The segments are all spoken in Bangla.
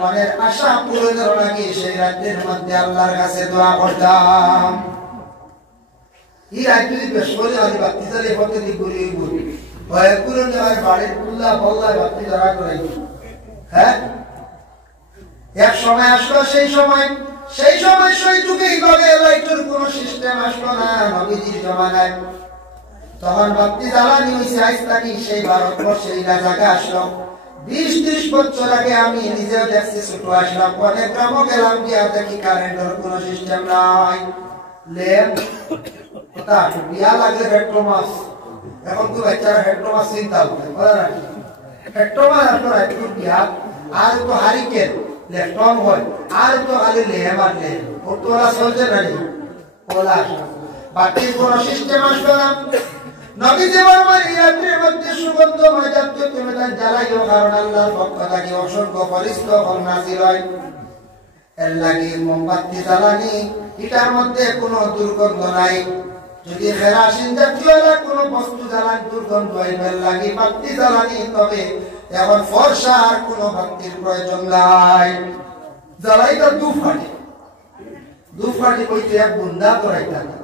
মনের আশা পূরণের লাগি সেই রাতের মধ্যে আল্লাহর কাছে দোয়া করতাম। এই রাত যদি বেশ করে আমি বাতি জ্বালিয়ে পথে দিয়ে ঘুরি ভয়ের পূরণ যাওয়ার বাড়ির কুল্লা বল্লায় বাতি ধরা করে। হ্যাঁ, এক সময় আসলো সেই সময় সেই যুগে এইভাবে লাইটের কোন সিস্টেম আসলো না নবীজির জমানায়। তখন বাতি জ্বালানি হয়েছে আজ থাকি সেই ভারতবর্ষে এই জায়গা আসলো 20-30 বছর আগে। আমি নিজেও দেখছি ছোট আসলাম, অনেক গ্রামও গেলাম, গিয়া দেখি কারেন্টের কোন সিস্টেম নাই। বিয়া লাগলে হেড্রোমাস, এখন তো বাচ্চারা হেড্রোমাস চিন্তা করে হেড্রোমাস আপনার একটু বিয়া আর তো হারিকেন লেফটন হয় আর তো খালি লেহে মারলে ওরা চলছে না ওলা বাতির কোন সিস্টেম আসলো না। নবীজি বলেন এই রাতের মধ্যে সুগন্ধময় জাতীয় তুমি তার জ্বালাইও, কারণ আল্লাহর পক্ষ থেকে অসংখ্য ফেরেশতা ফল নাযিল হয়। এর লাগি মোমবাতি জ্বালানি এটার মধ্যে কোনো দুর্গন্ধ নাই। যদি কেরাসিন জাতীয় কোনো বস্তু জ্বালানি দুর্গন্ধ হয়, এর লাগি বাতি জ্বালানি, তবে এখন ফর্সা আর কোনো বাতির প্রয়োজন নাই। জ্বালাইটা দু ফাটি কইতে এক বুন্দা ধরাইতা না,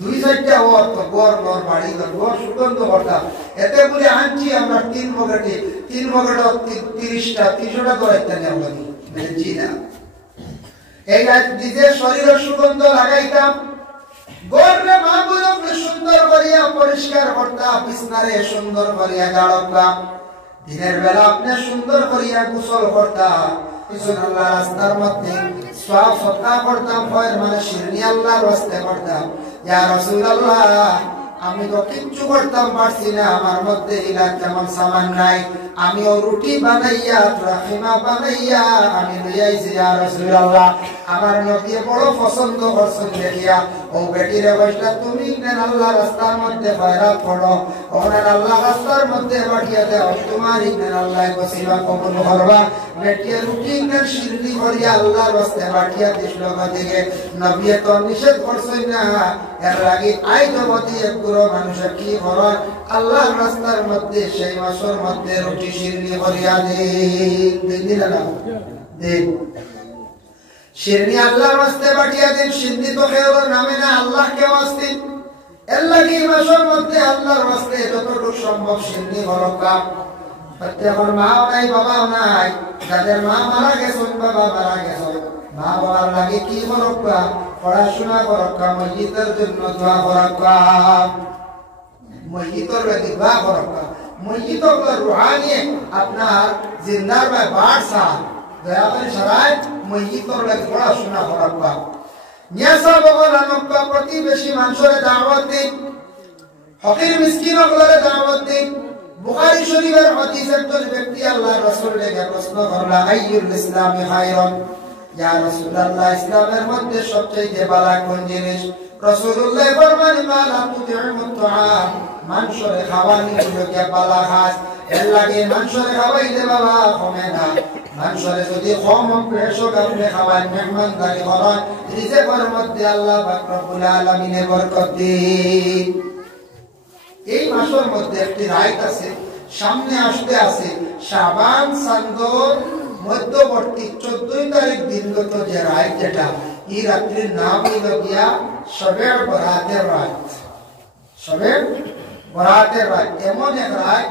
দুই চারটা ওর তো গড় নর বাড়ি গড় সুগন্ধ করতা। এতে বলে আনছি আমরা 3 মগেটে 30টা 300টা ধরাইতা না আমরা জি না। এই নিজের শরীরের সুগন্ধ লাগাইতাম, গড়রে মা বলকে সুন্দর করিয়া পরিষ্কার করতাম, বিছনারে সুন্দর করিয়া গাড়তাম, দিনের বেলা আপনি সুন্দর করিয়া গোসল করতাম, আল্লাহ রাস্তার মধ্যে সওয়াব সদকা করতাম, হয় মানে শিরনি আল্লাহর রাস্তে করতাম। ইয়া রাসূলুল্লাহ, আমি তো কিচ্ছু করতাম পারছি না, আমার মধ্যে ইলা তেমন সামান নাই, আমিও রুটি বানাইয়া রাখিমা বানাইয়া আমি লইয়াইছি। ইয়া রাসূলুল্লাহ, আমার নবী বড় পছন্দ করছেন দেখিয়া ও বেটিরে বসলা তুমি নেন আল্লাহ রাস্তার মধ্যে খয়রাত করো, ওনার আল্লাহ রাস্তার মধ্যে বাড়িয়া দেও, তোমার ইগনেন আল্লাহ বসিবা কবুল করবা। বেটিয়ে রুটি নেন শিরনি করিয়া আল্লাহর রাস্তায় বাড়িয়া দিছিল গদিকে। নবী তো নিষেধ করছেন না, এর লাগি আই জগতি এক গুরু মানুষের কি করার আল্লাহর রাস্তার মধ্যে সেই মাসের মধ্যে রুটি শিরনি করিয়া দিন দিন শিরনি আল্লাহর রাস্তায় বাড়িয়া দিন। শিরনি তো কেউ নামে না, আল্লাহ কেউ আসতেন। এর লাগি মাসের মধ্যে আল্লাহর রাস্তায় যতটুকু সম্ভব শিরনি করকা। প্রত্যেকের মাও নাই বাবাও নাই, যাদের মা মারা গেছেন বাবা মারা গেছেন, মা বাবার লাগে কি করকা, পড়াশোনা করকা, মসজিদের জন্য দোয়া করকা, মসজিদের লাগি দোয়া করকা, মসজিদের রুহানি আপনার জিন্দার ভাই বাড়সা দয়া করে সরাই মসজিদের লাগি পড়াশোনা করকা। নিয়াসা বগল আনকা প্রতিবেশী মানুষের দাওয়াত দিন, ফকির মিসকিনগুলোর দাওয়াত দিন। বুখারী শরীফের হাদিস একজন ব্যক্তি আল্লাহর রাসূলকে প্রশ্ন করল, আইয়ুল ইসলামি খায়রুন, ইয়া রাসূলুল্লাহ, ইসলামের মধ্যে সবচেয়ে ভালো কোন জিনিস? রাসূলুল্লাহ ফরমান, মা লা তুতিউমুত তুআম, মানুষের খাওয়ানি হলো কি ভালো খাস। এর লাগে মানুষের খাওয়াইলে বাবা কমে না, মানুষের যদি কম প্রেশক আপনি খাওয়ান, মেহমানদারি করেন, রিজিকের মধ্যে আল্লাহ পাক রব্বুল আলামিনের বরকত দিন। এই মাসের মধ্যে একটি রাত আছে, সামনে আসতে আছে শাবান চাঁদের মধ্যবর্তী 14 তারিখ দিনগত যে রাত, যেটা এই রাত্রির নাম হইল গিয়া শবে বরাতের রাত। শবে বরাতের রাত এমন এক রাত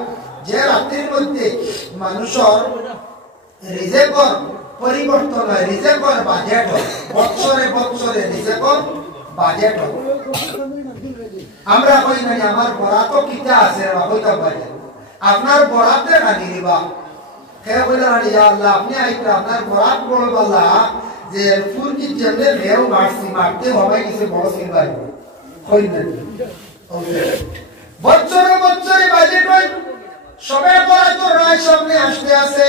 যে রাত্রির মধ্যে মানুষের রিজিকের পরিবর্তন হয়, রিজিকের বাজেট হয়, বৎসরে বৎসরে রিজিকের বাজেট হয়। আমরা কই না আমার বরাত কিটা আছে হইতা পারে, আপনার বরাতে আনি দিবা খেয়ে বলে আনি, ইয়া আল্লাহ আপনি আইতা আপনার বরাত বড় বলা যে ফুল কি যেমনে ভেও মারতে হবে কিছু বড় সিনবাই কই না। বছরে বছরে বাজেট হয়, সবে বরাত রায় সামনে আসতে আছে।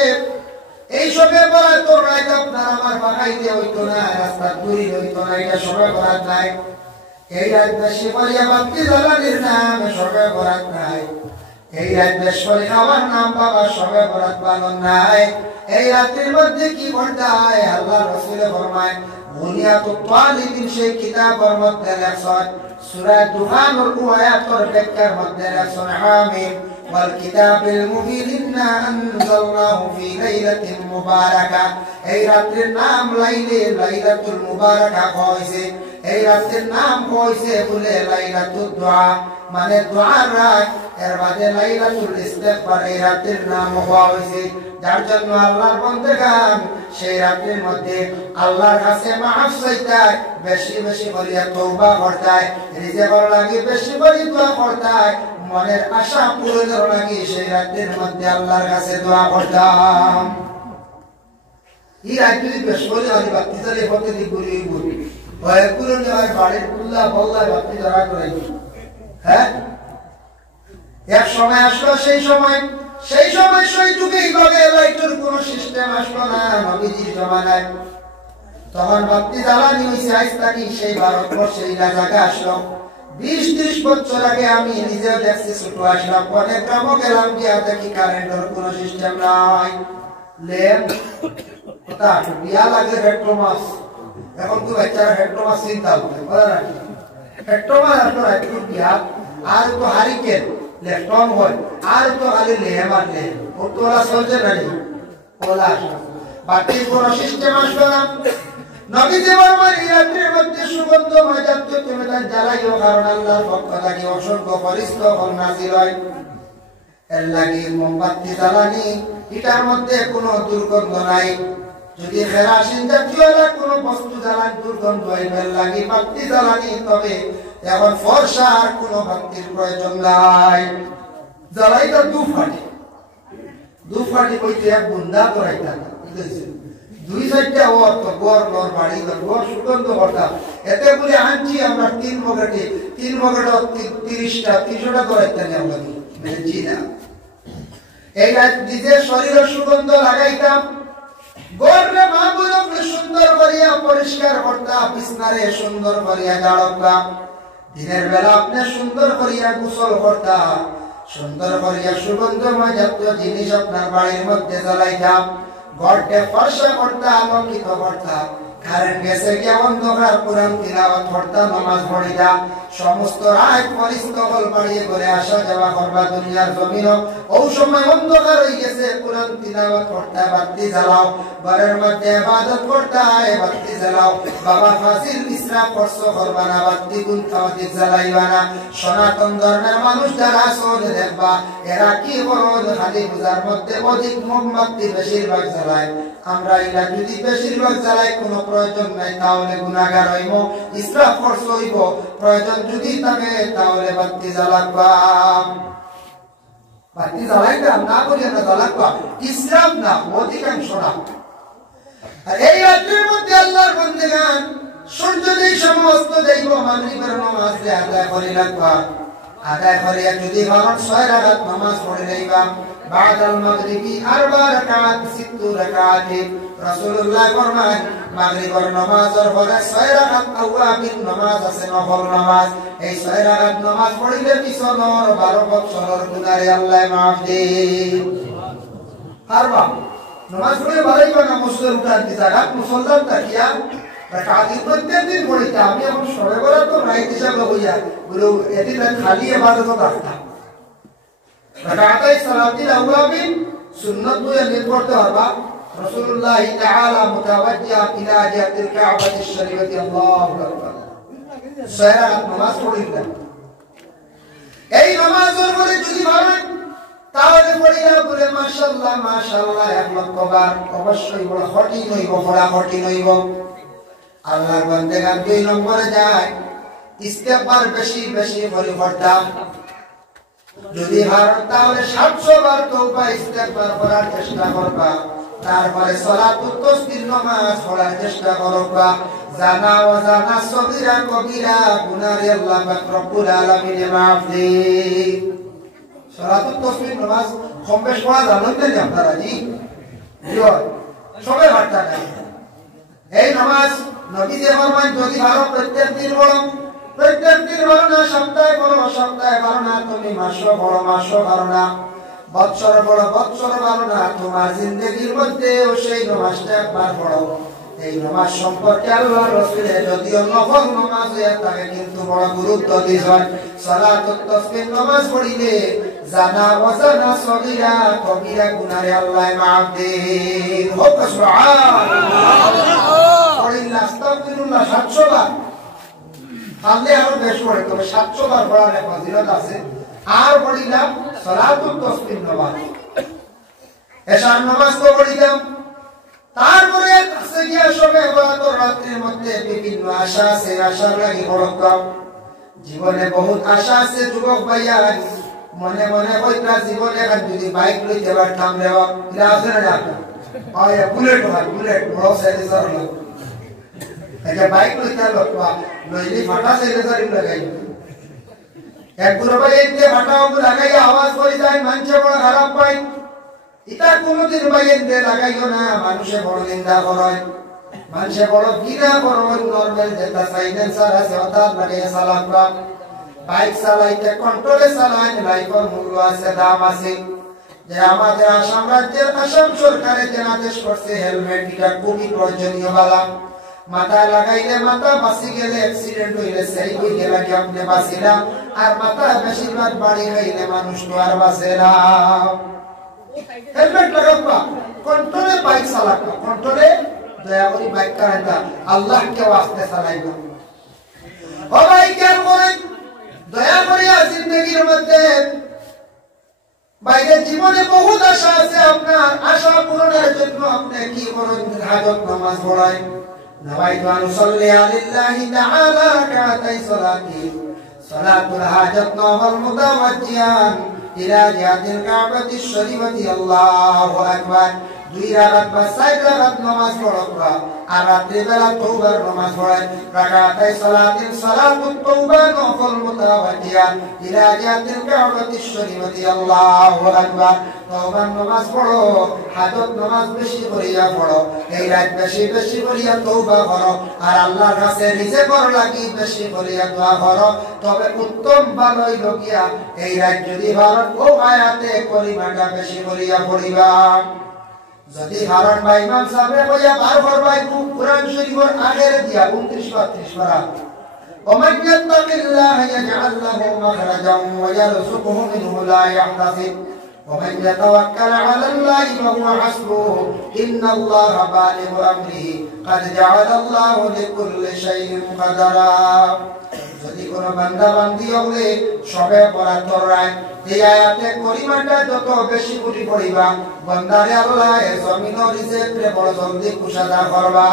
এই সবে বরাত রায় আপনার আমার বাগাই দিয়ে হইতো না, রাস্তা দূরি হইতো না, এটা সবে বরাত নাই। এই রাত বেশি করিয়া বাতি জ্বালানির নাম সবে বরাত নাই, এই রাত বেশ করে খাওয়ার নাম বাবা সবে বরাত পালন নাই। এই রাত্রির মধ্যে কি করতে হয় আল্লাহ রাসূল ফরমায়, বুনিয়াতুত তালিবিন সেই কিতাবের মধ্যে লেখছেন, সূরা দুখানের আয়াতের ব্যাখ্যার মধ্যে লেখছেন, হামিম والكتاب المبين إنا أنزلناه في ليلة مباركة এই রাত্রির নাম লাইলাতুল মুবারাকা কইছে এই রাতের নাম কইছে বলে লাইলাতুদ দুআ মানে দুআর রাত এর বাদে লাইলাতুল ইস্তিগফার এই রাতের নাম হইছে যার জন্য আল্লাহর বান্দাগান সেই রাতের মধ্যে আল্লাহর কাছে মাফ চাইতায় বেশি বেশি করে তওবা করতায় রিজিকের লাগি বেশি করে দোয়া করতায় মনের আশা পূরণের লাগি সেই রাতের মধ্যে আল্লাহর কাছে দোয়া করতাম এই রাতে বেশি করে আমি বাতি জ্বালিয়ে পথে দিক ঘুরে ঘুরি ওই পুরো নেওয়ার বাড়ির কুল্লা বল্লা বাতি জ্বালা করে হ্যাঁ এক সময় আসলো সেই সময় সেই যুগে এইভাবে লাইটের কোনো সিস্টেম আসলো না নবীজির জমানায় তখন বাতি জ্বালানি হয়েছে আজ থাকি সেই ভারতবর্ষে এই জায়গা আসলো 20-30 বছর আগে আমি নিজেও দেখছি ছোট আসলাম অনেক গ্রামও গেলাম গিয়া দেখি কারেন্টের কোনো সিস্টেম নাই লেম তা বিয়া লাগলে পেট্রোমাস এখন তো বাচ্চারা পেট্রোমাস চিন্তা করে বলে না পেট্রোমাস আপনার একটু বিয়া আর তো হারিকেন লেফটন হয় আর তো খালি লেহেম আর লেহেম ওরা চলছে না ওলা বাতির কোন সিস্টেম আসলো না নবীজি বলেন এই রাতের মধ্যে সুগন্ধময় জাতীয় তুমি তা জ্বালাইও কারণ আল্লাহর পক্ষ থেকে অসংখ্য ফেরেশতা ফল নাযিল হয় এর লাগি মোমবাতি জ্বালানি এটার মধ্যে কোনো দুর্গন্ধ নাই যদি কেরাসিন জাতীয় কোনো বস্তু জ্বালানি দুর্গন্ধ হয় এর লাগি বাতি জ্বালানি তবে এখন ফর্সা আর কোনো বাতির প্রয়োজন নাই জ্বালাইটা দু ফাটি কইতে এক বুন্দা করাইতা দুই চারটা ওর তো গড় নর বাড়ি গড় সুগন্ধ করতা এতে বলে আনছি আমরা 3 বকেটে 30টা 300টা করাইতাম আমরা মেনছি না এই নিজের শরীরের সুগন্ধ লাগাইতাম গড়রে মাগুলোকে সুন্দর করিয়া পরিষ্কার করতা বিছনারে সুন্দর করিয়া ঝাড়বা দিনের বেলা আপনি সুন্দর করিয়া গোসল করতা সুন্দর করিয়া সুগন্ধময় জাতীয় জিনিস আপনার বাড়ির মধ্যে জ্বালাইতাম ঘরটা ফর্সা করতা আলোকিত করতা কারেন্ট গেছে গিয়া অন্ধকার কোরআন তিলাওয়াত করতা নামাজ পড়িতা সমস্ত রাত পরিস্তবল বাড়িয়ে করে আসা যাওয়া করবা দুনিয়ার জমিন ওই সময় অন্ধকার হয়ে গেছে কোরআন তিলাওয়াত করতা বাতি জ্বালাও ঘরের মধ্যে ইবাদত করতা বাতি জ্বালাও বাবা ফাজিল ইসরাফ খরচ করবা না বাতি গুনতাওয়াতি জ্বালাইবা না সনাতন ধর্মের মানুষ যারা আছে দেখবা এরা কি বলে খালি পূজার মধ্যে অধিক মোমবাতি বেশিরভাগ জ্বালায় আমরা এটা যদি বেশিরভাগ জ্বালাই কোনো প্রয়োজন নাই তাহলে গুনাহগার হইব ইসরাফ খরচ হইব প্রয়োজন যদি থাকে তাহলে বাতি জ্বালাবা বাতি জ্বালাইটা না করি আমরা জ্বালাবা ইসরাফ না অধিকাংশ না আর এই রাতের মধ্যে আল্লাহর বান্দাগান সূর্য যেই সমস্ত দেখব মাগরিবের নামাজ আদায় করে রাখবা আদায় করে যদি বারণ 6 রাকাত নামাজ পড়ে যাইবা بعد المغرب 4 ركعات 6 ركعات রাসূলুল্লাহ ফরমান মাগরিবের নামাজের পরে 6 রাকাত আওয়াবিন নামাজ আছে নফল নামাজ এই 6 রাকাত নামাজ পড়িলে পিছনের 12 বছরের গুনাহ আল্লাহ maaf দেন হারবা নামাজ পড়ে ভালোই না মুসলিম উঠার দিতা রাত মুসলমান তাকিয়া রাকাতের প্রত্যেকদিন পড়িতা আমি এখন সবে বলা তো রাইত হিসাবে হইয়া বলে এদিন খালি ইবাদত করতাম রাকাতাই সালাতিল আওয়াবিন সুন্নাত দুয়া নিয়ে পড়তে পারবা রাসূলুল্লাহ তাআলা মুতাওয়াজ্জিহ ইলা জিহাতিল কাবাতিশ শরীফতি আল্লাহু আকবার সারাত নামাজ পড়িলা এই নামাজের পরে যদি ভাবেন তাহলে পড়িলা বলে মাশাআল্লাহ মাশাআল্লাহ 1 লক্ষ বার অবশ্যই বড় কঠিন হইব বড় কঠিন হইব আল্লাহর বান্দাগণ 2 নম্বরে যায় ইস্তেগফার বেশি বেশি করে পড়তাম যদি ভারত তাহলে 700 বার তওবা ইস্তেগফার করার চেষ্টা করবা তারপরে সালাতুত তাসবিহ নামাজ পড়ার চেষ্টা করবা জানা ওয়াজানা সগীরা কবিরা গুনাহ আল্লাহ পাক রব্বুল আলামিন maaf দেন সালাতুত তাসবিহ নামাজ কম বেশ পড়া জানেন না আপনারা জি সবাই পারতা না এই নামাজ নবী যে ফরমান যদি ভারত প্রত্যেক দিন বলো না সপ্তাহে বলো না তুমি মাসও বলো না বৎসর বলো না তোমার জিন্দেগির মধ্যে সেই নামাজটা একবার পড়ো এই নামাজ সম্পর্কে আল্লাহর রাসূলের যদিও নফল নামাজ হয়ে থাকে কিন্তু বড় গুরুত্ব দিয়েছেন সালাতুত তাসবিহ নামাজ পড়িলে জানা ওয়াজানা সগীরা কবিরা গুনাহে আল্লাহ মাফ দেন হোক সুবহানাল্লাহ পড়িলা আস্তাগফিরুল্লাহ 700 বার তাহলে আরো বেশ পড়ে তবে 700 বার পড়ার ফজিলত আছে আর পড়িলাম সালাতুত তাসবিহ নামাজ এশার নামাজ তো পড়িলাম তারপরে কাছে গিয়া সবে বরাত রাতের মধ্যে বিভিন্ন আশা আছে আশার লাগি পড়তাম জীবনে বহুত আশা আছে যুবক ভাইয়া মনে মনে কইতা জীবনে এখন যদি বাইক লইতে পারতাম রে ইলা আছে না ডাক্তার আয় বুলেট হয় বুলেট বড় সাইজের হলো এটা বাইক লইতে লটবা লইলি ফাটা সাইজের লাগাই এক পুরো ভাই এতে ফাটাও লাগাই আওয়াজ করে যায় মানুষে বড় খারাপ পায় এটা কোনদিন ভাই এতে লাগাইও না মানুষে বড় নিন্দা করে মানুষে বড় ঘৃণা করে নরমাল যেটা সাইলেন্সার আছে ওটা লাগাই সালাম কর বাইক চালাইতে কন্ট্রোলে চালায় লাইফের মূল্য আছে দাম আছে যে আমাদের আসাম রাজ্যের আসাম সরকারে যে আদেশ করছে হেলমেট এটা খুবই প্রয়োজনীয় বালা মাথা লাগাইলে মাথা বাঁচি গেলে অ্যাক্সিডেন্ট হইলে সেই হই গেলে কি আপনি বাঁচি না আর মাথা বেশিরভাগ বাড়ি হইলে মানুষ তো আর বাঁচে না হেলমেট লাগাবা কন্ট্রোলে বাইক চালাবা কন্ট্রোলে দয়া করে বাইক চালাইবা আল্লাহকে ওয়াস্তে চালাইবা ও ভাই কেন করেন দয়া করিয়া জিন্দগির মধ্যে বাইরে জীবনে বহুত আশা আছে আপনার আশা পূরণের জন্য আপনি কি করেন হাজত নামাজ পড়ায় نويت أن أصلي لله تعالى ركعتي صلاتي صلاة الحاجة نوفل متوجها إلى جهة الكعبة الشريفة الله أكبر দুই রাকাত বা চার রাকাত নামাজ পড়া আর রাতে বেলা তওবার নামাজ পড়েন রাকাতাই সালাতিন সালাতুত তওবা নফল মুতাওয়াজ্জিয়া ইলা জাতিল কাবাতিশ শরীফতি আল্লাহু আকবার তওবার নামাজ পড়ো হাজত নামাজ বেশি করিয়া পড়ো এই রাত বেশি বেশি করিয়া তওবা করো আর আল্লাহর কাছে রিজেকর লাগি বেশি করিয়া দোয়া করো তবে উত্তম ভালোই লগিয়া এই রাত যদি ভারত ও আয়াতে করিমাটা বেশি করিয়া পড়িবা যদি হারন ভাই ইমাম সাহেব কইয়া বারবার ভাই কুরআন শরীফের আগের দিয়া 29 32 পারা ওমান ইয়াত্তাকিল্লাহ ইয়াজআল লাহু মাখরাজান ওয়া ইয়ারযুকুহু মিনহু লা ইয়াহতাসিব ওমান ইয়াতাওয়াক্কাল আলাল্লাহি ফাহুয়া হাসবুহু ইন্নাল্লাহা বালিগু আমরিহি ক্বাদ জাআলাল্লাহু লিকুল্লি শাইইন কাদারা যদি কোন বান্দা বান্দি হলে সবে পড়াতর রায় এই আয়াতে করিমাটা যত বেশি করে পড়িবা বান্দারে আল্লাহ এর জমিন ও রিজিকে বড় জলদি কুশাদা করবা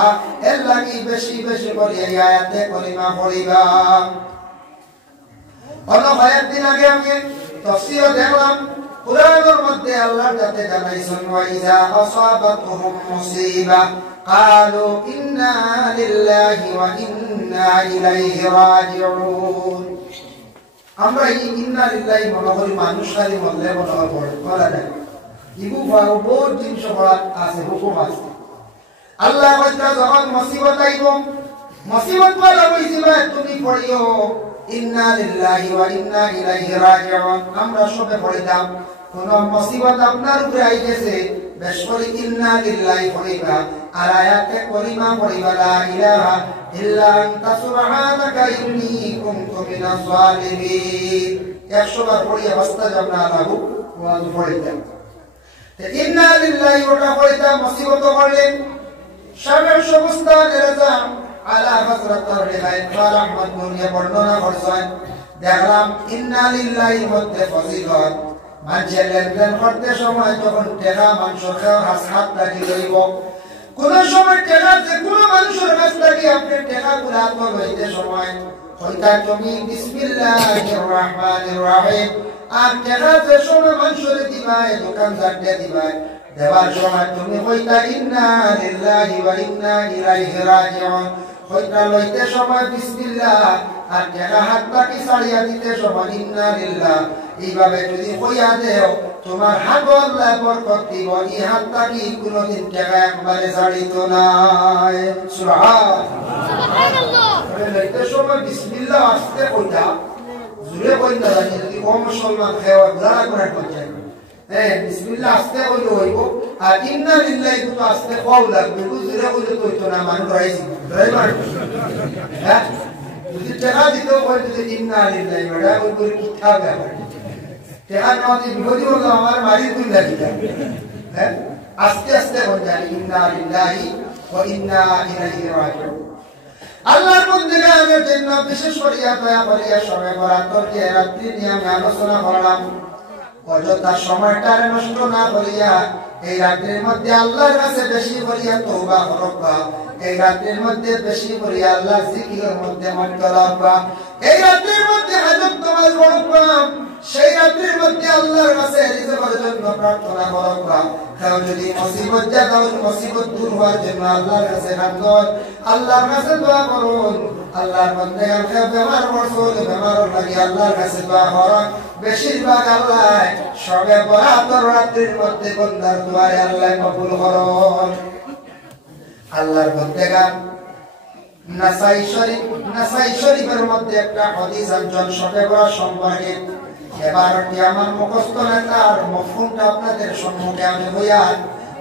এর লাগি বেশি বেশি করে এই আয়াতে করিমা পড়িবা অন্য কয়েকদিন আগে আমি তাফসীর দেখলাম কুরআনের মধ্যে আল্লাহ যাতে জানাইছেন ওয়া ইযা আসাবাতুহুম মুসিবা قالوا إنا لله وإنا إليه راجعون আমরা এই ইন্না লিল্লাহি মনে করি মানুষ খালি মরলে মনে করা যায় ইবু বহুত জিনিস আছে হুকুম আছে আল্লাহ কইতা যখন মুসিবত আইব মুসিবত বলা হইছিল তুমি পড়িও ইন্না লিল্লাহি ওয়া ইন্না ইলাইহি রাজিউন আমরা সবে পড়িতাম কোন মুসিবত আপনার উপরে আইছে বেশ করে ইন্না লিল্লাহি পড়িবা আর আয়াতে করিমা পড়িবা লা ইলাহা ইল্লা আনতা সুবহানাকা ইন্নী কুনতু মিনাজ জালিমিন 100 বার পড়িয়া বাস্তাজাবনা লাহু ওয়া পড়িতাম তে ইন্না লিল্লাহি ওটা পড়িতাম মুসিবত পড়লেন শামের সমস্ত রাজা আলা হযরত রিহায়াত রাহমাত দুনিয়া বর্ণনা করছেন দেখলাম ইন্না লিল্লাহি মধ্যে ফজিলত মানুষের লেনদেন করতে সময় যখন টেকা মানুষের হাত লাগি লইব কোন সময় টেকা যে কোনো মানুষের কাছ থেকে আপনি টেকা গুলা তো লইতে সময় হইতা তুমি বিসমিল্লাহির রহমানির রহিম আর টেকা যে সময় মানুষের দিবাই দোকানদারকে দিবাই দেওয়ার সময় তুমি হইতা ইন্না লিল্লাহি ওয়া ইন্না ইলাইহি রাজিউন হইতা লইতে সময় বিসমিল্লাহ আর টেকা হাত থেকে ছাড়িয়া দিতে সময় ইন্না লিল্লাহ এইভাবে যদি কইয়া দেও তোমার হাত আল্লাহ বরকত দিব এই হাত থেকে কোনদিন টাকা একবারে ছাড়িত না সুবহানাল্লাহ লইতে সময় বিসমিল্লাহ আসতে কইতা জুরে কইতা জানি যদি ও মুসলমান খেওয়া যারা করে কইছে বিসমিল্লাহ আসতে কইলে হইব আর ইন্না লিল্লাহি তো আসতে কও লাগবে জুরে কইলে কইতো না মানুষ রাইছি ড্রাইভার হ্যাঁ যদি টাকা দিতেও কইতে ইন্না লিল্লাহি বড়া ওই করে কি খাবে টেকা নেওয়াতে বিপদী হলো আমার বাড়ির দুই লাগিটা হ্যাঁ আস্তে আস্তে হয়ে যায় ইন্না লিল্লাহি ওয়া ইন্না ইলাইহি রাজিউন আল্লাহর বন্দেগানের জন্য বিশেষ করিয়া দয়া করিয়া সবে বরাতকে রাত্রি নিয়ে আমি আলোচনা করলাম অযথা সময়টা নষ্ট না করিয়া এই রাত্রির মধ্যে আল্লাহর কাছে বেশি করিয়া তওবা করবা এই রাত্রির মধ্যে বেশি করিয়া আল্লাহর জিকিরের মধ্যে মগ্ন হবা এই রাত্রির মধ্যে হাজত নামাজ পড়বা সেই রাত্রির মধ্যে আল্লাহর কাছে রিজকের জন্য প্রার্থনা করবা কেউ যদি মুসিবত জাগাও মুসিবত দূর হওয়ার জন্য আল্লাহর কাছে কাঁদুন আল্লাহর কাছে দোয়া করুন আল্লাহর বান্দাগণ কেউ বেমার পড়ছে বেমার লাগি আল্লাহর কাছে দোয়া করুন বেশিরভাগ আল্লাহ সবে বরাতর রাত্রির মধ্যে বান্দার দোয়ারে আল্লাহ কবুল করুন আল্লাহর বান্দাগণ নাসাই শরীফের মধ্যে একটা হাদিস আনজন সবে বরাত সম্পর্কে এবারটি আমার মুখস্থ না তার মফহুমটা আপনাদের সম্মুখে আমি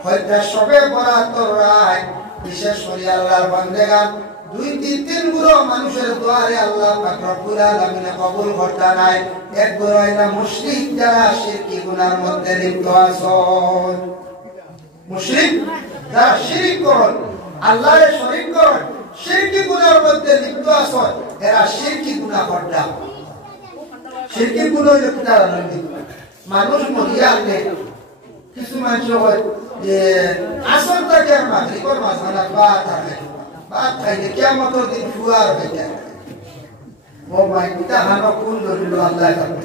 হয়তো সবে বরাতর রাত বিশেষ করে আল্লাহর বান্দাগণ দুই তিন গুলো মানুষের দোয়ারে আল্লাহ পাক রব্বুল আলামিন কবুল করতে নাই এক গুলো এটা মুশরিক যারা শিরকি গুনার মধ্যে লিপ্ত আছে মুশরিক যারা শিরক করে আল্লাহর শরীক করে শিরকি গুনার মধ্যে লিপ্ত আছে এরা শিরকি গুনাহ করে শিরকি গুনাহ লিপ্ত আছে মানুষ মরিয়া আনলে কিছু মানুষ হয় যে আসল থেকে মাগরিবের মাঝখানে বাদ খাইলে কিয়ামতের দিন ফুয়ার হয়ে যায় ও ভাই পিতা হানো কোন ধরিল আল্লাহ জানে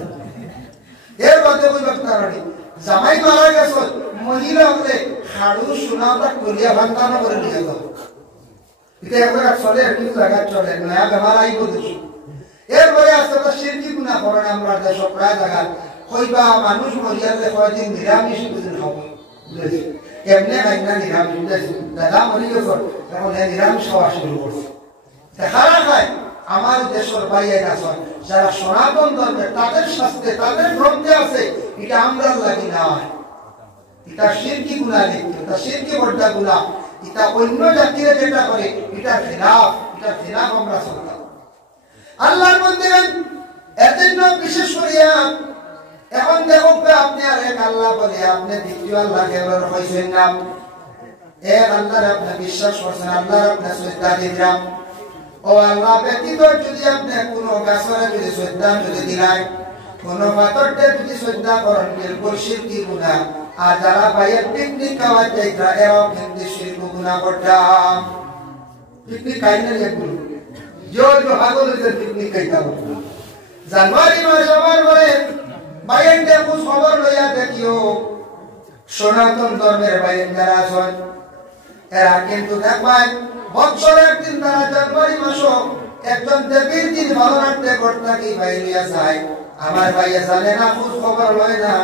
এর মধ্যে ওই বক্তারানি জামাই মারা গেছে মহিলা হলে হাড়ু সোনাটা কলিয়া ভান্তানো করে নিয়ে গেল এটা একবার চলে কিছু জায়গা চলে নয়া বেমার আইব দেখি এরপরে আস্তে আস্তে শিরকি গুনাহ করেন আমরা দেশ প্রায় জায়গা কইবা মানুষ মরিয়ালে কয়দিন নিরামিষ দুদিন খাবো এমনি খাইনা নিরামিষ দাদা মরি গেছে এখন নিরামিষ খাওয়া শুরু করছে খারা খায় আমার দেশের বাইরে আছে যারা সনাতন ধর্মের তাদের শাস্ত্রে তাদের গ্রন্থে আছে এটা আমরা লাগি না এটা শিরকি গুনাহ লিপ্ত এটা শিরকি বড় গুনাহ এটা অন্য জাতিরা যেটা করে এটা খিলাফ আমরা চলতাম আল্লাহর বান্দাগণ এজন্য বিশেষ করিয়া এখন দেখো আপনি আর এক আল্লাহ বলে আপনি দ্বিতীয় আল্লাহ কেবল হইছেন না এক আল্লাহর আপনি বিশ্বাস করছেন আল্লাহর আপনি শ্রদ্ধা দিলেন ও আল্লাহ ব্যতীত যদি আপনি কোনো গাছরে যদি শ্রদ্ধা যদি দিলেন কোনো পাথরকে যদি শ্রদ্ধা করেন বিলকুল শিরকি গুনাহ আর যারা বাইরে পিকনিক খাওয়া যাইতা এরাও কিন্তু শিরকি গুনাহ করতাম পিকনিক খাইলে এগুলো जो हागल पिकनिक खाইতা জানুয়ারি মাস আমার বলে বাইরে কোন খবর লইয়া দেখিও সনাতন ধর্মের বাইরে যারা আছেন এরা কিন্তু দেখবেন বছরে একদিন তারা জানুয়ারি মাস একজন দেবীর দিন ভালো রাখতে করতে কি বাইরে যায় আমার ভাইয়া জানে না কোন খবর লয় না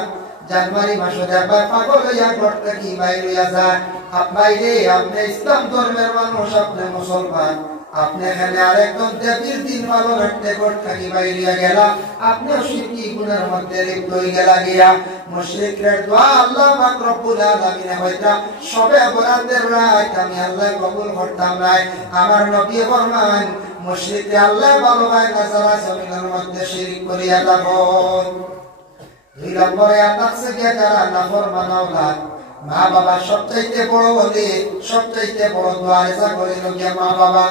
জানুয়ারি মাসে দেখবা পাগল হইয়া করতে কি বাইরে যায় আপনি ইসলাম ধর্মের মানুষ আপনি মুসলমান আপনি এখানে আরেকজন দেবীর দিন ভালো রাখতে করতে কি বাইরে গেলা আপনি শিরকি গুনার মধ্যে লিপ্ত হয়ে গেলা গিয়া মুশরিকদের দোয়া আল্লাহ পাক রব্বুল আলামিন হয়তো সবে বরাতের রাত আমি আল্লাহ কবুল করতাম না আমার নবী ফরমান মুশরিকরা আল্লাহ ভালো হয় না যারা জমিনের মধ্যে শিরক করিয়া থাকুন দুই নম্বরে আতাকছে গিয়া যারা নাফরমান আওলাদ মা বাবা সবচাইতে বড় বলে সবচাইতে বড় দোয়া এসা করিল গিয়া মা বাবা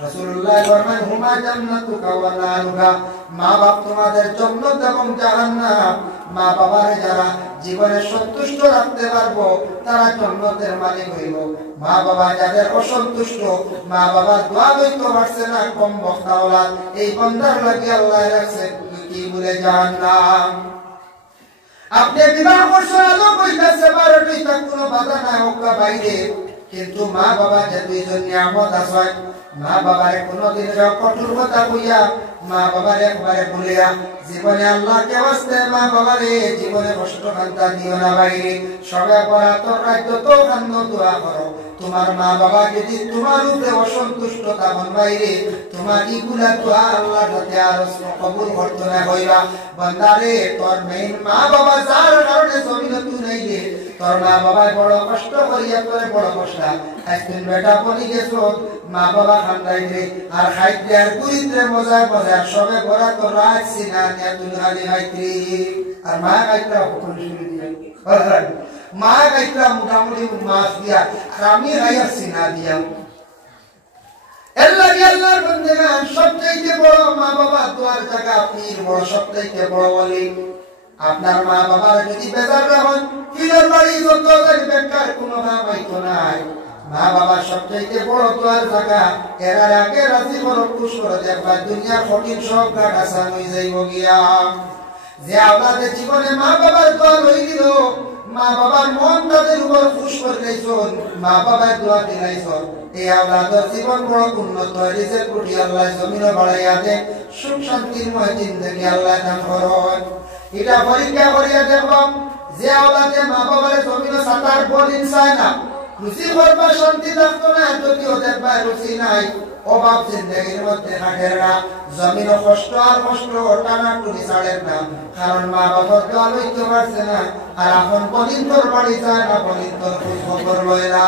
রাসূলুল্লাহ ফরমান হুমা জান্নাতুকা ওয়া নারুকা মা বাপ তোমাদের জান্নাত এবং জাহান্নাম মা বাবারে যারা জীবনে সন্তুষ্ট রাখতে পারবো তারা জান্নাতের মালিক হইব মা বাবা যাদের অসন্তুষ্ট মা বাবার দোয়া হইতে পারছে না কম বক্তা ওলাদ এই বান্দার লাগি আল্লাহ রাখছে কি বলে জাহান্নাম আপনি বিবাহ করছেন আলো কইতাছে 12টি তক কোনো বাধা নাই হোক বাইরে কিন্তু মা বাবা যে দুইজন নিয়ামত আছে মা বাবার কোনদিন কঠোর কথা কইয়া মা বাবার একবারে ভুলিয়া জীবনে আল্লাহকে ওয়াস্তে মা বাবারে জীবনে কষ্ট কান্তা দিও না বাইরে সবে বরাতর রাত তো কান্দ দোয়া করো তোমার মা বাবা যদি তোমার উপরে অসন্তুষ্ট থাকেন বাইরে তোমার ইগুলা দোয়া আল্লাহ কাছে আরজ কবুল করতে না হইবা বান্দারে তোর মেইন মা বাবা যার কারণে জমিনে তুই নাই রে তোর মা বাবায় বড় কষ্ট করিয়া তোরে বড় কষ্ট আজদিন বেটা বলি গেছো মা বাবা খান্দাই রে আর খাইতে আর কুইতে মজা মজা সবে ভরা তো রাখছি না নিয়া তুই খালি খাইতি আর মা খাইতে কখন শুরু দিয়ে মা খাইতে মোটামুটি মাছ দিয়া আর আমি খাইয়াছি না দিয়া আল্লাহর বান্দাগান সবচেয়ে বড় মা বাবা দোয়ার জায়গা পীর বড় সবচেয়ে বড় ওলি আপনার মা বাবার যদি বেজার রাখেন পীরের বাড়ি যত বেকার কোনো কাম হইতো নাই মা বাবা সবচেয়ে বড় দোয়ার জায়গা এর আগে রাজি করো খুশ করে দেখবা দুনিয়া কঠিন সব গাছ আসান হয়ে যাইব গিয়া যে আপনাদের জীবনে মা বাবার দোয়া হয়ে দিল মা বাবার মন তাদের উপর খুশ করে দিয়েছেন মা বাবার দোয়া দিলাইছেন এই আওলাদের জীবন বড় উন্নত রিজিক রুটি আল্লাহ জমিন বাড়াইয়া দে সুখ শান্তির ময় জিন্দেগি আল্লাহ দান করেন এটা পরীক্ষা করিয়া দেখব যে আওলাদে মা বাবার জমিন সাতার বলিন চায় না রুচি করবার শান্তি থাকতো না যদিও দেখবা রুচি নাই অভাব জিন্দেগির মধ্যে থাকেন না জমিন কষ্ট আর কষ্ট টানা টুনি ছাড়েন না কারণ মা বাবার দোয়া লইতে পারছে না আর এখন বলিন তোর বাড়ি যায় না বলিন তোর খোঁজ খবর লয় না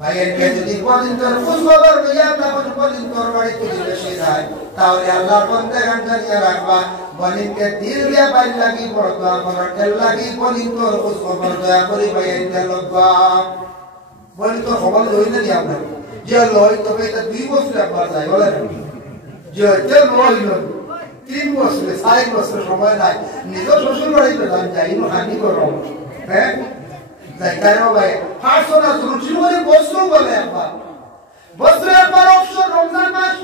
ভাইয়েরকে যদি বলিন তোর খোঁজ খবর লইয়া তখন বলিন তোর বাড়ি তুলি বেশি যায় তাহলে আল্লাহর বন্দেগান জানিয়ে রাখবা বলিনকে দিল দিয়া বাইর লাগি বড় দোয়া করার তেল লাগি বলিন তোর খোঁজ খবর দয়া করি ভাইয়েরকে লগবা বলিন তোর খবর লই না দিয়া আপনার যে লই তবে এটা 2 বছর একবার যায় বলে যে লই লই 3 বছর 4 বছর সময় নাই নিজের শ্বশুর বাড়িতে যান যাই হানি করো হ্যাঁ যাই কারো ভাই পাঁচশোটা রুচি করে বছর বলে একবার বছরে একবার অবসর রমজান মাস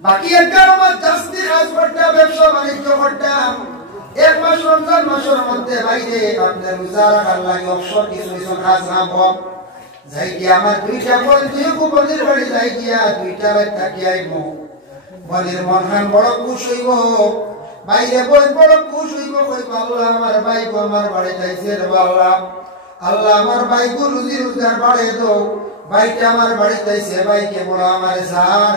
বাকি 11 মাস জাস্তি কাজ করতে ব্যবসা বাণিজ্য করতাম এক মাস রমজান মাসের মধ্যে বাইরে আপনার রোজা রাখার লাগে অবসর কিছু কাজ না পাব যাই গিয়া আমার দুইটা বোন দুই বলির বাড়ি যাই গিয়া দুইটা রাত থাকি আইব বলির মন খান বড় খুশ হইব বাইরে বই বড় খুশ হইব কই আল্লাহ আমার ভাইগো আমার বাড়ি যাইছে রে আল্লাহ আল্লাহ আমার ভাইগো রুজি রোজগার বাড়ে দাও ভাইটা আমার বাড়ি যাইছে ভাইকে বড় আমার সার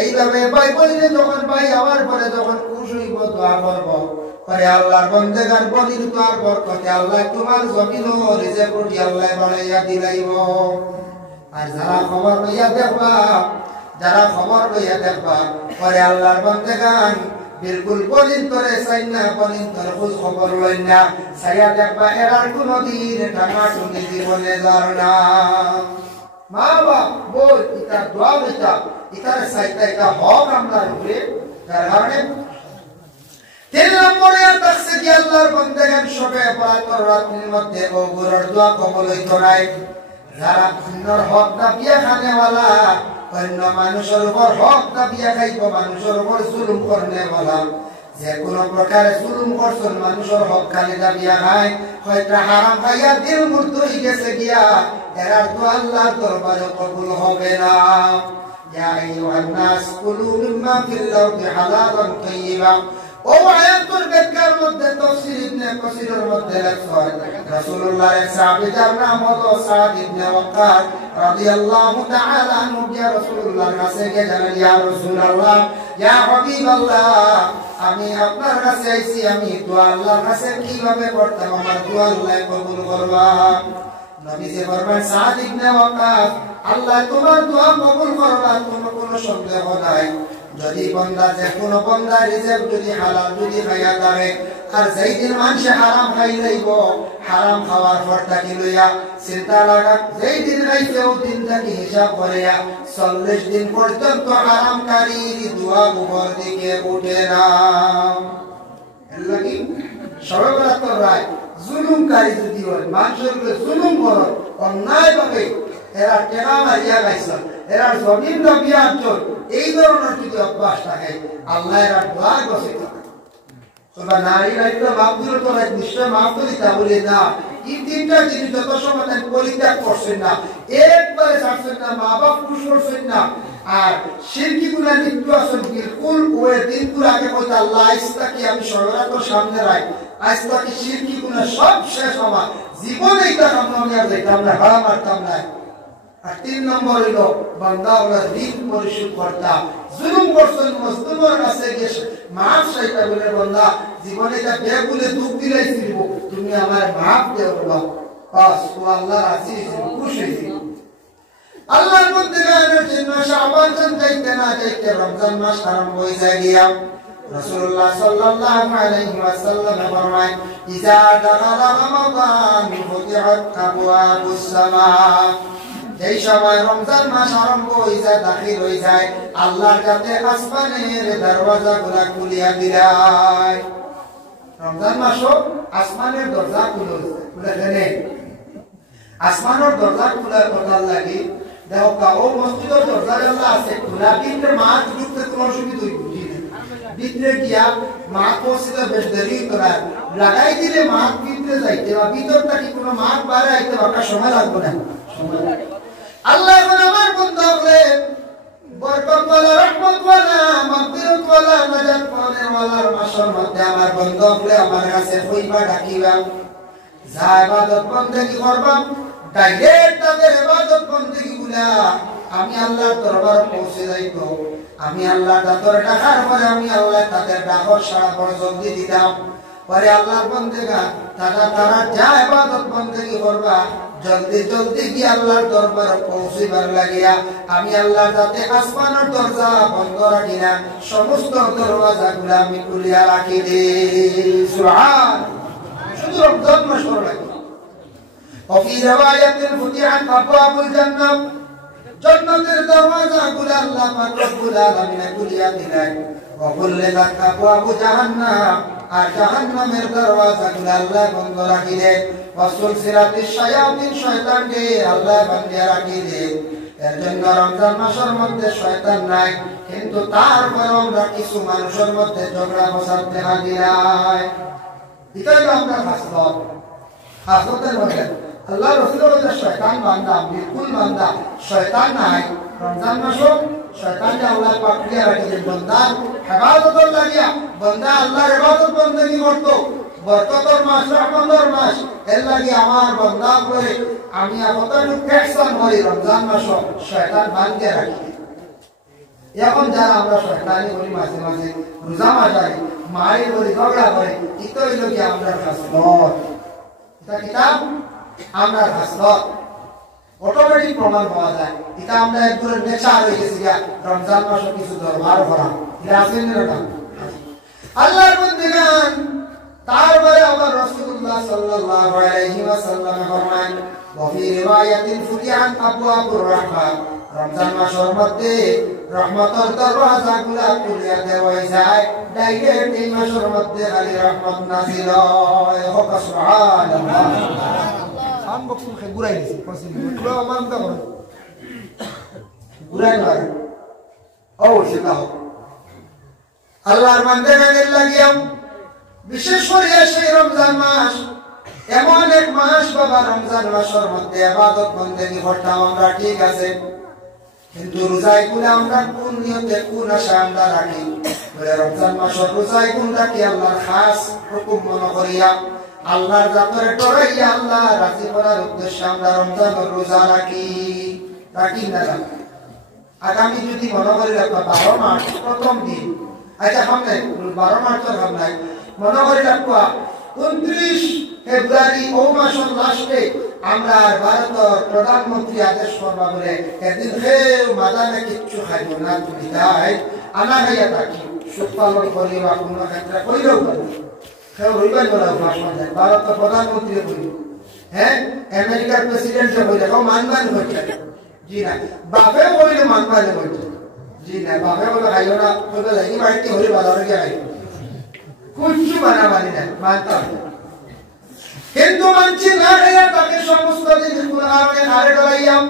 এইভাবে ভাই বইলে যখন ভাই আমার পরে যখন খুশ হইব দোয়া করব পরে আল্লাহর বন্দেগান বলির দোয়ার বরকতে আল্লাহ তোমার জমিন ও রিজিক রুটি আল্লাহ বাড়াইয়া দিলাইব আর যারা খবর লইয়া দেখবা পরে আল্লাহর বন্দেগান बिल्कुल बोलिन तोरे साइना बोलिन तोर खुश खबर लइना साया देखबा एरार कोन दिन टाना टुनी জীবনে জানা মা বাপ বল ইতা দোয়া দিতা ইতার সাইতা এটা হক আমরা উপরে তার কারণে 3 নম্বরে দেখছে কি আল্লাহর বান্দাগান সবে পরাতর রাতের মধ্যে ও গুরুর দোয়া কবুল হইতো নাই যারা সুন্দর হক দাবিয়া খানেওয়ালা অন্য মানুষের উপর হক দাবিয়া খাইতো মানুষের উপর জুলুম করনেওয়ালা যে কোনো প্রকারে জুলুম করছেন মানুষের হক খালি দাবিয়া খায় হয়তো হারাম খাইয়া দিল মুর্দ হয়ে গেছে গিয়া এরার তো আল্লাহর দরবারে কবুল হবে না ইয়া আইয়ুহান নাস কুলু মিম্মা ফিল আরদি হালালান তাইয়্যিবা ও আয়াতুল বেকার মধ্যে তাফসীর ইবনে কাসিরের মধ্যে লেখা রাসূলুল্লাহর সাহাবী যার নাম হলো সাদ ইবনে ওয়াক্কাস রাদিয়াল্লাহু তাআলা আনহু ইয়া রাসূলুল্লাহর কাছে গিয়ে জানালেন ইয়া রাসূলুল্লাহ ইয়া হাবিবাল্লাহ আমি আপনার কাছে আইছি আমি দোয়া আল্লাহর কাছে কিভাবে করতাম আমার দোয়া আল্লাহ কবুল করবা নবীজি ফরমান সাদ ইবনে ওয়াক্কাস আল্লাহ তোমার দোয়া কবুল করবা কোনো সন্দেহ নাই যদি বান্দা যে কোন বান্দা রিজিক যদি হালাল যদি খাইয়া দাঁড়ে আর যেই দিন মানুষ হারাম খাই লইব হারাম খাওয়ার পর তাকে লইয়া চিন্তা লাগা যেই দিন খাইছে ওই দিন তাকে হিসাব করিয়া 40 দিন পর্যন্ত হারামকারীর দোয়া উপর দিকে উঠে না এর লাগি সর্বরাত্র রায় জুলুমকারী যদি হয় মানুষের উপরে জুলুম করে অন্যায়ভাবে এরা টেকা মারিয়া গাইছে এরা জমিন দাবিয়ার জন্য এই ধরনের যদি অভ্যাস থাকে আল্লাহ এরা দোয়ার বসে থাকে তবে নারীরা একটু মাপ দিল তো নিশ্চয় মাপ করি তা বলি না এই তিনটা জিনিস যত সময় পরিত্যাগ করছেন না একবারে ছাড়ছেন না মা বাপ খুশ করছেন না আর শিরকি গুনাহ লিপ্ত আছেন বিলকুল ওই দিনপুর আগে কইতে আল্লাহ আইস্তাকি আমি সর্বরাত সামনে রাখ আইস্তাকি শিরকি গুনাহ সব শেষ হওয়া জীবনে এটা কামনা আমি আর যাইতাম না হারাম মারতাম না আর 3 নম্বর হইল বান্দা ওরা ঋণ পরিশোধ করতা জুলুম করছেন মজলুমের কাছে গিয়ে মাফ চাইতা বলে বান্দা জীবনে যা বেগুলে দুঃখ দিলাইছিল তুমি আমার মাফ দেও বাবা বাস ও আল্লাহ রাজি খুশি হইছে আল্লাহর বন্দেগানের জন্য শাবান যাইতে না যাইতে রমজান মাস আরম্ভ হয়ে যায় গিয়া রাসূলুল্লাহ সাল্লাল্লাহু আলাইহি ওয়াসাল্লাম ফরমায় ইজা দাখালা রমাদান ফুতিহাত আবওয়াবুস সামা এই সময় রমজান মাস আরম্ভ হয়ে যায় দাখিল হয়ে যায় আল্লাহর কাছে আসমানের দরওয়াজাগুলো খুলিয়া দিলায় রমজান মাসও আসমানের দরজা খুলে দেন আসমানের দরজা খোলার কথা লাগি দেখো কাও মসজিদের দরজা আল্লাহ আছে খোলা কিন্তু মাছ ঢুকতে কোনো অসুবিধা হইবে ভিতরে গিয়া মাছ পৌঁছতে বেশ দেরি করা লাগাই দিলে মাছ ভিতরে যাইতে বা ভিতরটা কি কোনো মাছ বাইরে আইতে বাকা সময় লাগবে না সময় আল্লাহ আমার বন্ধু হলে বরকত ওয়ালা রহমত ওয়ালা মাগফিরাত ওয়ালা নাজাত ওয়ালা মাসের মধ্যে আমার বন্ধু হলে আমার কাছে কইবা ডাকিবা যা ইবাদত বندگی করবা ডাইরেক্ট তাদের ইবাদত বندگی গুলা আমি আল্লাহর দরবারে পৌঁছে যাইব আমি আল্লাহর দরবারে ডাকার পরে আমি আল্লাহ তাদের ডাকর সারা পরে জলদি দিতাম পরে আল্লাহর বন্দেগা তারা যা ইবাদত বندگی করবা জলদি জলদি কি আল্লাহর দরবারে পৌঁছিবার লাগিয়া আমি আল্লাহর যাতে আসমানের দরজা বন্ধ রাখি না সমস্ত দরওয়াজাগুলো আমি খুলিয়া রাখি দেই সুবহান শুধু রমজান মাস লাগে وفي روايه فتحت ابواب الجنه জান্নাতের দরওয়াজাগুলো আল্লাহ পাক রব্বুল আলামিন খুলিয়া দিলেন وغلقت ابواب جهنم আর জাহান্নামের দরওয়াজাগুলো আল্লাহ বন্ধ রাখিলেন ওয়াসুলসিলাতিশ শায়াতিন শয়তানকে আল্লাহ বন্ধ রাখিলেন এর জন্য রমজান মাসের মধ্যে শয়তান নাই কিন্তু তারপর আমরা কিছু মানুষের মধ্যে ঝগড়া ফসাদ দেখা দিলাই এটাই আমরা হাসতের মধ্যে আল্লাহ রাসূল বলেন শয়তান বান্দা বিলকুল বান্দা শয়তান নাই রমজান মাসও শয়তানকে আল্লাহ পাক দিয়া রাখিলেন বান্দার ইবাদতের লাগিয়া বান্দা আল্লাহর ইবাদত বندگی করত বরকতের মাস রহমতের মাস এর লাগি আমার বান্দা করে আমি কতটুকু ফ্যাকশন করি রমজান মাসও শয়তান বান্দিয়া রাখি এখন যারা আমরা শয়তানি করি মাঝে মাঝে রোজা মাসাই মারি করি ঝগড়া করি এটা হইল কি আমরা হাসলত এটা কিতাব আমরা হাসলত অটোমেটিক প্রমাণ পাওয়া যায় এটা আমরা একদম নেচার হয়ে গেছি রমজান মাসে কিছু দরবার করা এটা আসেন না আল্লাহর বন্দেগান তারপরে আবার রাসূলুল্লাহ সাল্লাল্লাহু আলাইহি ওয়াসাল্লাম ফরমান وفي روايه فتحت ابواب الرحمه রমজান মাসের মধ্যে রহমতের দরওয়াজাগুলো খুলিয়া দেওয়া যায় ডাইরেক্ট এই মাসের মধ্যে খালি রহমত নাযিল হয় সুবহানাল্লাহ আম বক্সুল খে গুরাই দিছি পছন্দ পুরো আমার মত করে গুরাই মারে ও সেটা হোক আল্লাহর বান্দাদের লাগিয়া বিশেষ করে সেই রমজান মাস এমন এক মাস বাবা রমজান মাসের মধ্যে ইবাদত বندگی করতাম আমরা ঠিক আছে কিন্তু রোজাগুলো আমরা কোন নিয়তে কোন আশা আমরা রাখি বলে রমজান মাসের রোজাগুলো রাখি আল্লাহর খাস হুকুম মনে করিয়া আল্লাহর জাতরে ডরাইয়া আল্লাহ রাজি করার উদ্দেশ্যে আমরা রমজানের রোজা রাখি না আগামী যদি মনে করি 12 মার্চ প্রথম দিন আচ্ছা সামনে 12 মার্চের ভাবনায় মনে করি রাখবা 29 ফেব্রুয়ারি ও মাসের লাস্টে আমরা ভারতের প্রধানমন্ত্রী আদেশ করবা বলে এদিন কেউ মাদানে কিচ্ছু খাইব না তুমি তাই আনা খাইয়া থাকি সুখ পালন করিবা কোনো ক্ষেত্রে কইলেও পারো কেউ রইবাই বলা ভাষণে ভারতের প্রধানমন্ত্রী বলি হ্যাঁ আমেরিকার প্রেসিডেন্টে বলে কেউ মানবান হচ্ছে জি না বাপে বলে মানবানে বলছে জি না বাপে বলে খাইও না বলে যাই বাড়িতে হলে বাজারে গিয়ে খাইব কুচ্ছু বানাবানি না মানতাম কিন্তু মানছি না খাইয়া তাকে সমস্ত দিন কুরআনে আরে ডরাইয়াম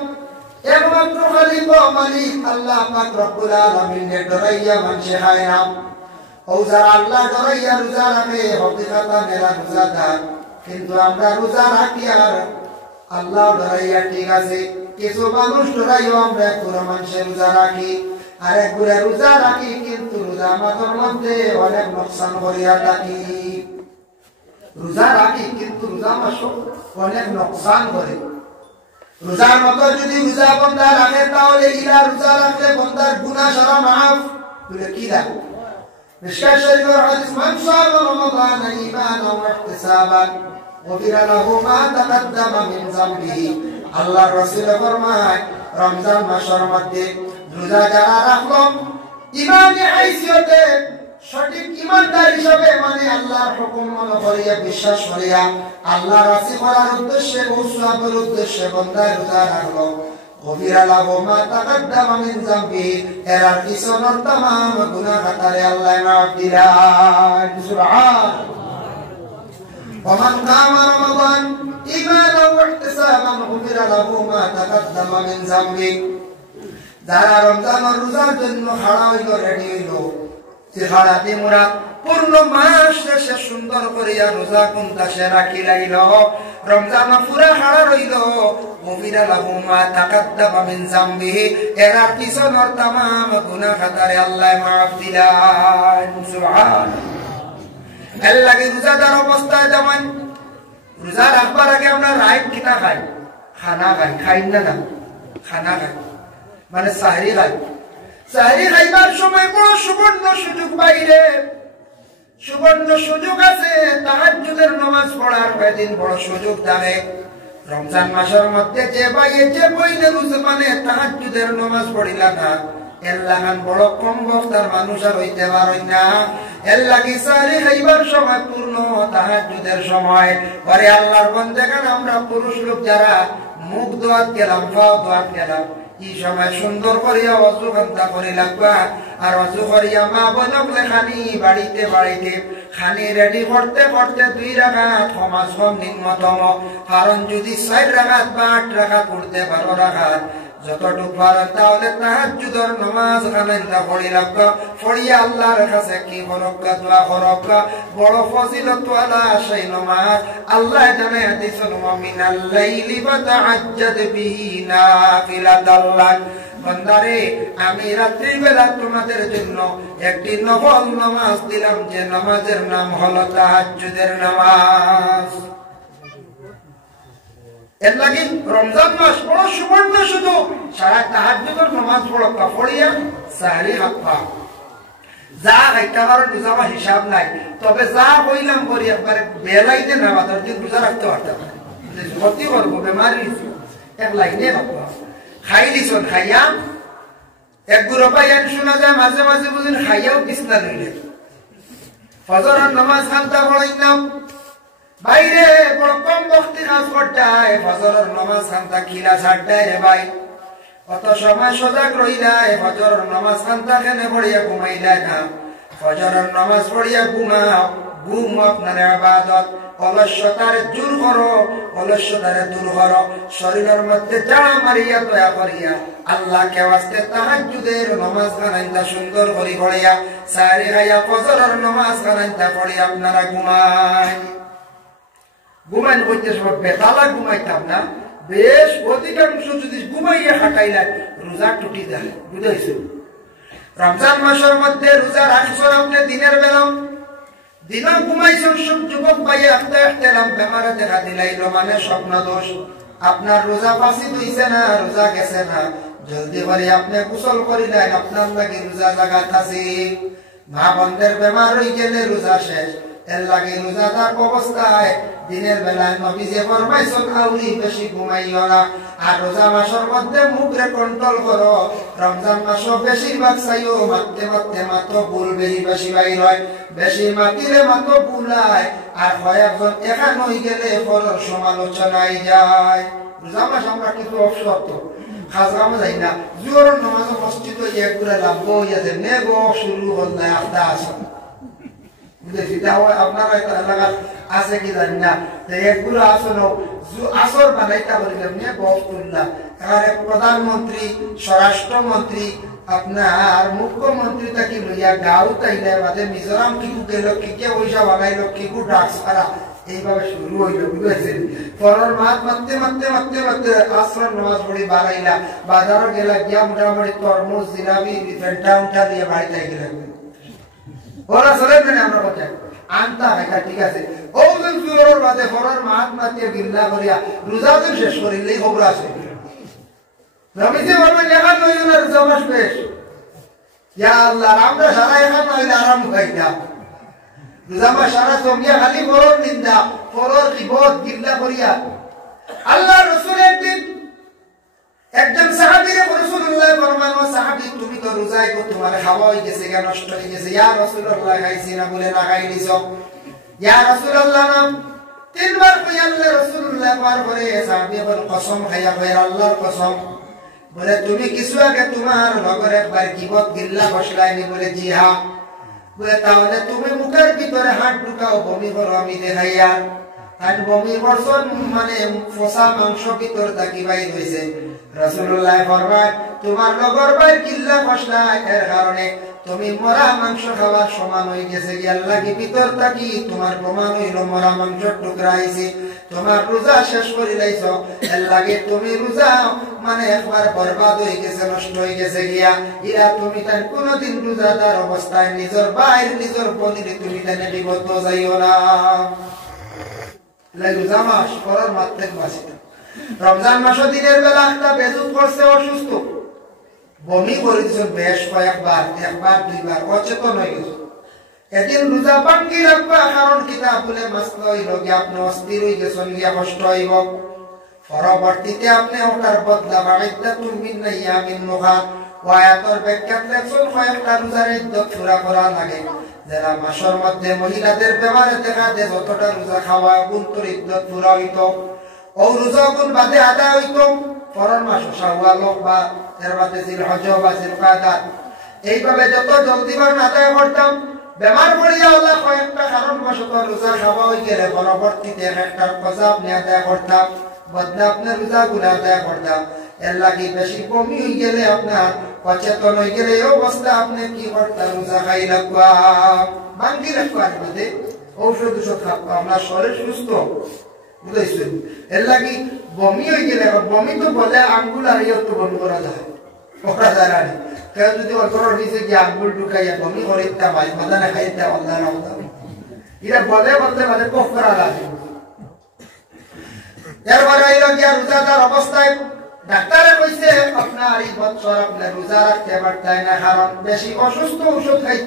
একমাত্র মালিক ও মালিক আল্লাহ পাক রব্বুল আলামিনের ডরাইয়া মানছে খায় না ও যারা আল্লাহ ডরাইয়া রোজা রাখে হকিকতান এরা রোজাদার কিন্তু আমরা রোজা রাখি আর আল্লাহ ডরাইয়া ঠিক আছে কিছু মানুষ ডরাইও আমরা পুরো মানুষের রোজা রাখি আর একগুলা রোজা রাখি কিন্তু রোজা আমাদের মধ্যে অনেক নোকসান করিয়া থাকি রোজা রাখি কিন্তু রোজা মাস অনেক নোকসান করে রোজার মতো যদি রোজা বন্দা রাখে তাহলে ইলা রোজা রাখলে বন্দার গুনাহ সারা মাফ বলে কি দা মিশকাত শরীফের হাদিস মান সামা রমাদান ঈমানান ওয়া ইহতিসাবান গফিরা লাহু মা তাকাদ্দামা মিন যামবিহি আল্লাহর রাসূল ফরমায় রমজান মাসের মধ্যে রোজা যারা রাখলো ঈমানি হাইসিয়তে সঠিক ইমানদার হিসেবে মানে আল্লাহর হুকুম মনে করিয়া বিশ্বাস করিয়া আল্লাহ রাজি করার উদ্দেশ্যে ও সওয়াবের উদ্দেশ্যে বান্দা রোজা রাখলো গফিরা লাহু মা তাকাদ্দামা মিন যামবিহি এর পিছনের तमाम গুনাহ খাতারে আল্লাহ মাফ দিলেন সুবহানাল্লাহ ومن قام رمضان إيمانا واحتسابا غفر له ما تقدم من ذنبه যারা রমজানের রোজার জন্য খাড়া হইল রেডি হইল চেহারাতে মোরা পূর্ণ মাস শেষে সুন্দর করিয়া রোজা কোনটা সে রাখি লাইল রমজান পুরা খাড়া রইল গফিরা লাহু মা তাকাদ্দামা মিন যামবিহি এর পিছনের तमाम গুনাহ খাতারে আল্লাহ মাফ দিলেন সুবহানাল্লাহ এলাকে রোজাদার অবস্থায় যেমন রোজা রাখবার আগে আমরা রাইট কিনা খাই খানা খাই খাই না খানা খাই মানে সাহরি খাই সাহরি খাইবার সময় বড় সুবর্ণ সুযোগ বাইরে সুবর্ণ সুযোগ আছে তাহাজ্জুদের নামাজ পড়ার কয়েকদিন বড় সুযোগ দাঁড়ে রমজান মাসের মধ্যে যে বাইরে যে বইলে রোজা মানে তাহাজ্জুদের নামাজ পড়িলা না এর লাগান বড় কম বক্তার মানুষ আর হইতে পারেন না এর লাগি সারি খাইবার সময় পূর্ণ তাহাজ্জুদের সময় পরে আল্লাহর বান্দাগণ আমরা পুরুষ লোক যারা মুখ দোয়াত গেলাম পাও দোয়াত গেলাম এই সময় সুন্দর করিয়া ওযু কান্তা করে লাগবা আর ওযু করিয়া মা বলকলে খানি বাড়িতে বাড়িতে খানি রেডি করতে করতে 2 রাকাত কমাস কম নিম্নতম কারণ যদি 4 রাকাত বা 8 রাকাত পড়তে 12 রাকাত যতটুকু পারেন তাহলে তাহাজ্জুদের নামাজ কামেন্দা পড়ি লাগবা পড়িয়া আল্লাহর কাছে কি করবা দোয়া করবা বড় ফজিলত ওয়ালা সেই নামাজ আল্লাহ জানে হাদিসুল মুমিনাল লাইলি ওয়া তাহাজ্জাদ বিহি নাফিলাতাল্লাহ বান্দারে আমি রাত্রি বেলা তোমাদের জন্য একটি নফল নামাজ দিলাম যে নামাজের নাম হলো তাহাজ্জুদের নামাজ এর লাগি রমজান মাস বড় সুবর্ণ সুযোগ সারা তাহাজ্জুদের নামাজ পড়িয়া সাহরি হাফা যা একটা কারণ রোজা হিসাব নাই তবে যা কইলাম করি একবারে বেলাইতে না বাজার দিন রোজা রাখতে পারতাম ক্ষতি করবো বেমারি এক লাইনে রাখবো খাই দিছন খাইয়া এক গুরো পাইয়ান শোনা যায় মাঝে মাঝে বুঝুন খাইয়াও বিছনা লইলেন ফজরের নামাজ খান্তা পড়াইলাম বাইরে বড় কম বক্তি কাজ করতায় ফজরের নামাজ খান্তা খিলা ছাড়তায় রে ভাই কত সময় সজাগ রইলায় ফজরের নামাজ খান্তা খেনে পড়িয়া ঘুমাইলায় না ফজরের নামাজ পড়িয়া ঘুমাও ঘুম আপনার ইবাদত অলস্যতার দূর করো অলস্যতারে দূর করো শরীরের মধ্যে জাড়া মারিয়া দয়া করিয়া আল্লাহকে ওয়াস্তে তাহাজ্জুদের নামাজ গানাইতা সুন্দর করে পড়িয়া সারি খাইয়া ফজরের নামাজ গানাইতা পড়িয়া আপনারা ঘুমাইন করতে সময় বেতালা ঘুমাইতাম না বেশ অধিকাংশ যদি ঘুমাইয়া হাঁটাইলেন রোজা টুটি দেয় বুঝাইছে রমজান মাসের মধ্যে রোজা রাখছেন আপনি দিনের বেলা দিনও ঘুমাইছেন সব যুবক পাইয়া আস্তে আস্তে বেমারে দেখা দিলাইল মানে স্বপ্ন দোষ আপনার রোজা ফাঁসি হইছে না রোজা গেছে না জলদি করে আপনি গোসল করিলেন আপনার লাগি রোজা জাগাত আছে মা বন্ধের বেমার হয়ে গেলে রোজা শেষ এর লাগে রোজাদার অবস্থায় দিনের বেলায় নবীজি ফরমাইছেন আউলি বেশি ঘুমাইও না আর রোজা মাসের মধ্যে মুখরে কন্ট্রোল করো রমজান মাসও বেশিরভাগ চাইও মারতে মারতে মাত্র ভুল বেশি বাইর হয় বেশি মাতিলে মাত্র ভুলায় আর কয়েকজন এখান হয়ে গেলে ফলর সমালোচনায় যায় রোজা মাস আমরা কিন্তু অবসর খাজগামে যাই না জোর নামাজ মসজিদ এক ঘুরে লাভ হইয়াছে নেগো শুরু হল না আফতা আসন আপনারা এলাকার আছে কি জানি না একগুলো আসন আসর বানাইতা বলিলাম নিয়ে বফ করলাম এখানে প্রধানমন্ত্রী স্বরাষ্ট্রমন্ত্রী আপনার মুখ্যমন্ত্রী তাকে লইয়া গাঁও তাইলে বাদে মিজোরাম কিকু গেল কিকে পয়সা বানাইল কিকু ড্রাগস করা এইভাবে শুরু হইল বুঝেছেন পরের মাত মারতে মারতে মারতে মারতে আসর নামাজ পড়ি বাড়াইলা বাজারও গেলা গিয়া মোটামুটি তরমুজ জিলাপি ফেন্টা উঠা দিয়ে বাড়িতে গেলাম ওরা চলে না আমরা কথা আনতা দেখা ঠিক আছে ও জুরের বাদে পরের মাত মারতে বিল্লা করিয়া রোজা তো শেষ করিলেই খবর আছে নবীজি বলবেন এখন নইলে রোজা মাস বেশ ইয়া আল্লাহ আমরা সারা এখন নইলে আরাম খাইতাম রোজা মাস সারা জমিয়া খালি ফরর নিন্দা ফরর গীবত গিল্লা করিয়া আল্লাহ রাসূল একদিন একজন সাহাবীরে রাসূলুল্লাহ ফরমান ও সাহাবী তুমি তো রোজায় কো তোমার খাওয়া হই গেছে কেন নষ্ট হয়ে গেছে ইয়া রাসূলুল্লাহ খাইছি না বলে না খাইলিছো ইয়া রাসূলুল্লাহ নাম তিনবার কই আল্লাহ রাসূলুল্লাহ পার করে সাহাবী বল কসম খাইয়া কই আল্লাহর কসম বলে তুমি কিছু আগে তোমার লগর একবার গীবত গিল্লা বসলাইনি বলে জি হ্যাঁ বলে তাহলে তুমি মুখের ভিতরে হাত ঢুকাও বমি করো আমি দেখাইয়া আর বমি করছন মানে ফসা মাংস ভিতর থাকি বাইর হইছে রাসূলুল্লাহ ফরমায় তোমার লগর ভাই গিল্লা বসলা এর কারণে তুমি মরা মাংস খাওয়ার সমান হয়ে গেছে কি আল্লাহ কি ভিতর থাকি তোমার প্রমাণ হইল মরা মাংসের টুকরা আইছে তোমার রোজা শেষ করে লাইছো এর লাগে তুমি রোজা মানে একবার বরবাদ হয়ে গেছে নষ্ট হয়ে গেছে গিয়া ইরা তুমি তার কোনদিন রোজাদার অবস্থায় নিজের বাইর নিজের বনিরে তুমি তানে বিপদ যাইও না লাই রোজা মাস পরের মাত্রে বাসিত রমজান মাস দিনের বেলা একটা বেজুত করছে অসুস্থ বমি করেছে বেশ কয়েকবার একবার দুইবার অচেতন হয়ে গেছে এদিন রোজা ভাঙ্গি রাখবা কারণ কিতা বলে মাসলা হইল কি আপনি অস্থির হয়ে গেছেন গিয়া কষ্ট হইব পরবর্তীতে আপনি ওটার বদলা বাড়িতে তুমি ইয়ামিন মুখা ওয়ায়াতর ব্যাখ্যাত লেখছেন কয়েকটা রোজার ইদ্যত পুরা করা লাগে যারা মাসের মধ্যে মহিলাদের ব্যাপারে দেখা দেয় যতটা রোজা খাওয়া গুণতর ইদ্যত পুরা হইত ও রোজা গুণ বাদে আদায় হইত পরের মাস শাওয়াল বা এর বাদে জিলহজ বা জিলকাদাত এইভাবে যত জলদি ভাবে আদায় করতাম বেমার পড়িয়া হলে কয়েকটা কারণবশত রোজা খাওয়া হয়ে গেলে পরবর্তীতে একটা কজা আপনি আদায় করতাম বদলে আপনার রোজা গুলা আদায় করতাম এর লাগে বেশি কমি হয়ে গেলে আপনার অচেতন হয়ে গেলে এই অবস্থা আপনি কি করতাম রোজা খাই রাখবা ভাঙ্গি রাখবা মধ্যে ঔষধ খাবো আপনার শরীর সুস্থ বুঝাইছেন এর লাগে বমি হয়ে গেলে বমি তো বলে আঙ্গুল আর ইয়ে তো বন্ধ করা যায় না কেউ যদি অন্তর নিচে গিয়ে আঙ্গুল ঢুকাইয়া বমি করে মাছ মাথা না খাইতে আল্লাহ এরা বলে বলতে মানে কফ করা লাগে এরপরে হইল গিয়া রোজাদার অবস্থায় ডাক্তারে কইছে আপনার এই বছর আপনার রোজা রাখতে পারতেন না কারণ বেশি অসুস্থ ঔষধ খাইতে